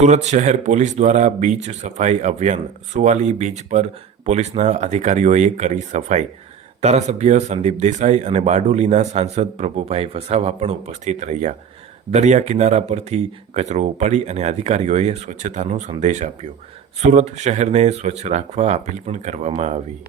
સુરત શહેર પોલીસ દ્વારા બીચ સફાઈ અભિયાન સુવાલી બીચ પર પોલીસના અધિકારીઓએ કરી સફાઈ। ધારાસભ્ય સંદીપ દેસાઈ અને બારડોલીના સાંસદ પ્રભુભાઈ વસાવા પણ ઉપસ્થિત રહ્યા। દરિયા કિનારા પરથી કચરો ઉપાડી અને અધિકારીઓએ સ્વચ્છતાનો સંદેશ આપ્યો। સુરત શહેરને સ્વચ્છ રાખવા અપીલ પણ કરવામાં આવી।